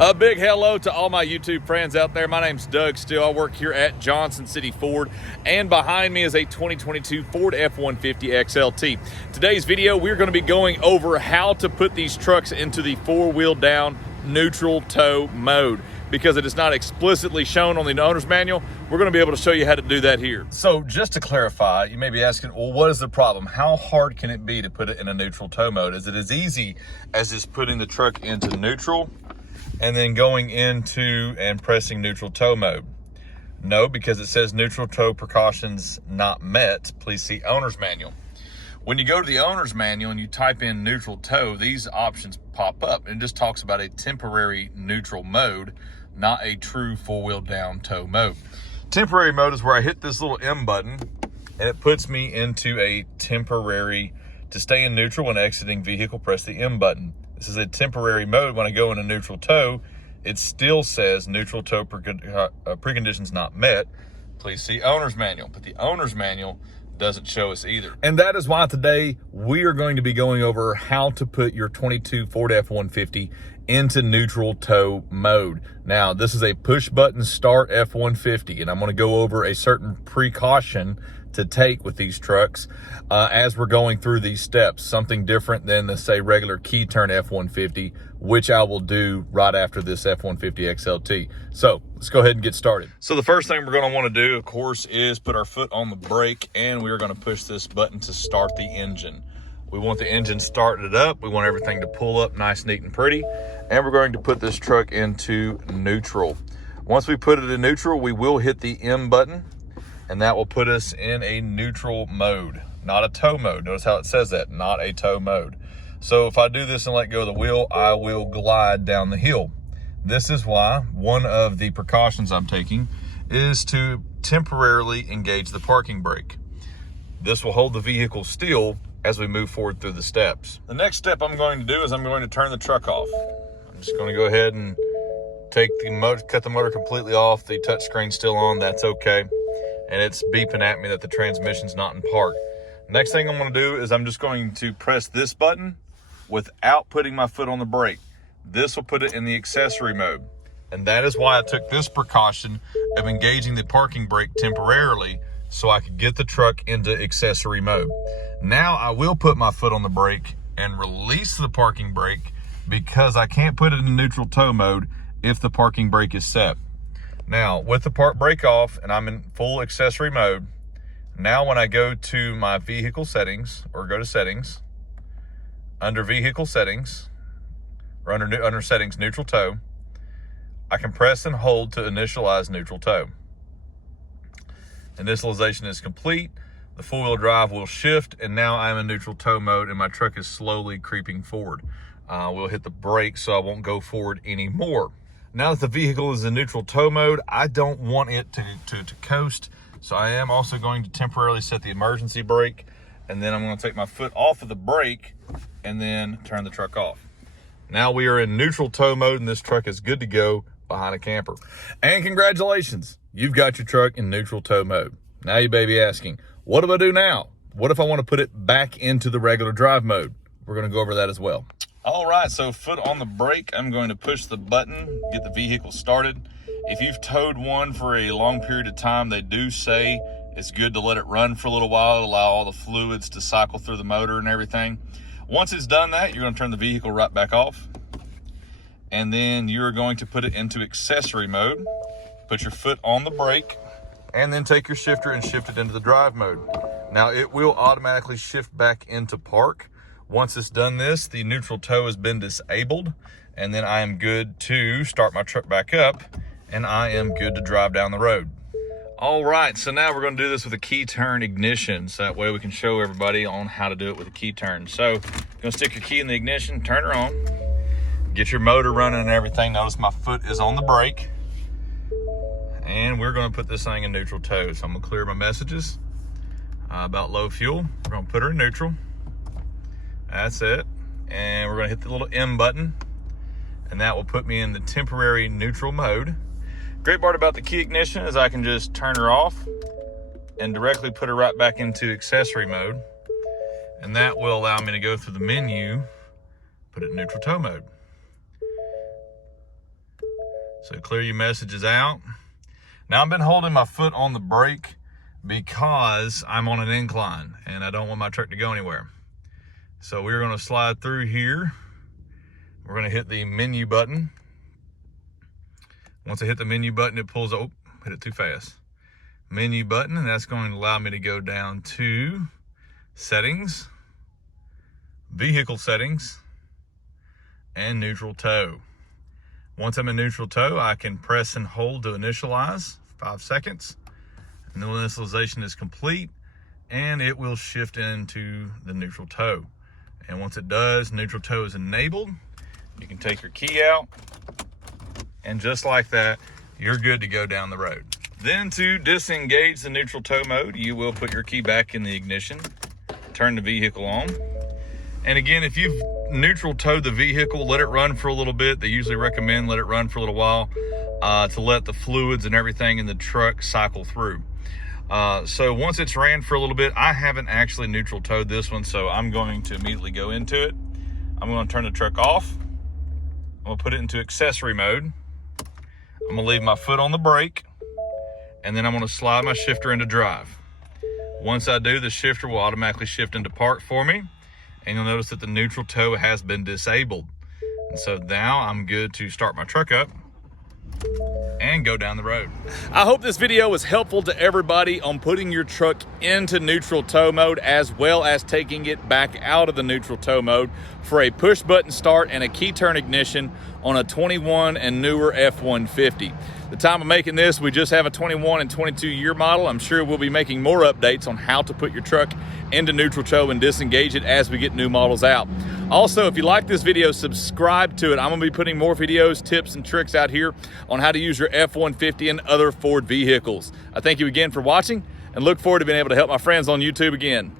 A big hello to all my YouTube friends out there. My name's Doug Still. I work here at Johnson City Ford, and behind me is a 2022 Ford F-150 XLT. Today's video, we're going to be going over how to put these trucks into the four-wheel down neutral tow mode. Because it is not explicitly shown on the owner's manual, we're going to be able to show you how to do that here. So just to clarify, you may be asking, well, what is the problem? How hard can it be to put it in a neutral tow mode? Is it as easy as just putting the truck into neutral and then going into and pressing neutral tow mode? No, because it says neutral tow precautions not met. Please see owner's manual. When you go to the owner's manual and you type in neutral tow, these options pop up, and it just talks about a temporary neutral mode, not a true four-wheel down tow mode. Temporary mode is where I hit this little M button and it puts me into a temporary, to stay in neutral when exiting vehicle, press the M button. This is a temporary mode. When I go into neutral tow, it still says neutral tow preconditions not met. Please see owner's manual, but the owner's manual doesn't show us either. And that is why today we are going to be going over how to put your 22 Ford F-150 into neutral tow mode. Now, this is a push button start F-150, and I'm going to go over a certain precaution to take with these trucks as we're going through these steps. Something different than the, say, regular key turn F-150, which I will do right after this F-150 XLT. So let's go ahead and get started. So the first thing we're going to want to do, of course, is put our foot on the brake, and we're going to push this button to start the engine. We want the engine started up. We want everything to pull up nice, neat, and pretty. And we're going to put this truck into neutral. Once we put it in neutral, we will hit the M button, and that will put us in a neutral mode, not a tow mode. Notice how it says that, not a tow mode. So if I do this and let go of the wheel, I will glide down the hill. This is why one of the precautions I'm taking is to temporarily engage the parking brake. This will hold the vehicle still as we move forward through the steps. The next step I'm going to do is I'm going to turn the truck off. I'm just going to go ahead and take the motor, cut the motor completely off. The touchscreen's still on, that's okay. And it's beeping at me that the transmission's not in park. Next thing I'm going to do is I'm just going to press this button without putting my foot on the brake. This will put it in the accessory mode. And that is why I took this precaution of engaging the parking brake temporarily, so I could get the truck into accessory mode. Now I will put my foot on the brake and release the parking brake, because I can't put it in neutral tow mode if the parking brake is set. Now, with the park brake off and I'm in full accessory mode, now when I go to my vehicle settings, or go to settings, under vehicle settings, or under settings, neutral tow, I can press and hold to initialize neutral tow. Initialization is complete. The four-wheel drive will shift, and now I'm in neutral tow mode, and my truck is slowly creeping forward. We'll hit the brake so I won't go forward anymore. Now that the vehicle is in neutral tow mode, I don't want it to coast, so I am also going to temporarily set the emergency brake, and then I'm going to take my foot off of the brake and then turn the truck off. Now we are in neutral tow mode, and this truck is good to go behind a camper. And congratulations, you've got your truck in neutral tow mode. Now you may be asking, what do I do now? What if I want to put it back into the regular drive mode? We're going to go over that as well. All right, so foot on the brake, I'm going to push the button, get the vehicle started. If you've towed one for a long period of time, they do say it's good to let it run for a little while, allow all the fluids to cycle through the motor and everything. Once it's done that, you're going to turn the vehicle right back off. And then you're going to put it into accessory mode. Put your foot on the brake, and then take your shifter and shift it into the drive mode. Now it will automatically shift back into park. Once it's done this, the neutral tow has been disabled, and then I am good to start my truck back up, and I am good to drive down the road. All right, so now we're going to do this with a key turn ignition, so that way we can show everybody on how to do it with a key turn. So you're going to stick your key in the ignition, turn her on, get your motor running and everything. Notice my foot is on the brake, and we're going to put this thing in neutral tow. So I'm going to clear my messages about low fuel. We're going to put her in neutral. That's it. And we're going to hit the little M button, and that will put me in the temporary neutral mode. Great part about the key ignition is I can just turn her off and directly put her right back into accessory mode. And that will allow me to go through the menu, put it in neutral tow mode. So clear your messages out. Now I've been holding my foot on the brake because I'm on an incline and I don't want my truck to go anywhere. So we're gonna slide through here. We're gonna hit the menu button. Once I hit the menu button, it pulls, oh, hit it too fast. Menu button, and that's going to allow me to go down to settings, vehicle settings, and neutral tow. Once I'm in neutral tow, I can press and hold to initialize, 5 seconds. And the initialization is complete, and it will shift into the neutral tow. And once it does, neutral tow is enabled. You can take your key out, and just like that, you're good to go down the road. Then to disengage the neutral tow mode, you will put your key back in the ignition, turn the vehicle on. And again, if you've neutral towed the vehicle, let it run for a little bit. They usually recommend let it run for a little while to let the fluids and everything in the truck cycle through. So once it's ran for a little bit, I haven't actually neutral towed this one, so I'm going to immediately go into it. I'm going to turn the truck off. I'm going to put it into accessory mode. I'm going to leave my foot on the brake, and then I'm going to slide my shifter into drive. Once I do, the shifter will automatically shift into park for me, and you'll notice that the neutral tow has been disabled. And so now I'm good to start my truck up and go down the road. I hope this video was helpful to everybody on putting your truck into neutral tow mode, as well as taking it back out of the neutral tow mode for a push button start and a key turn ignition on a 21 and newer F-150. The time of making this, we just have a 21 and 22 year model. I'm sure we'll be making more updates on how to put your truck into neutral tow and disengage it as we get new models out. Also, if you like this video, subscribe to it. I'm gonna be putting more videos, tips, and tricks out here on how to use your F-150 and other Ford vehicles. I thank you again for watching and look forward to being able to help my friends on YouTube again.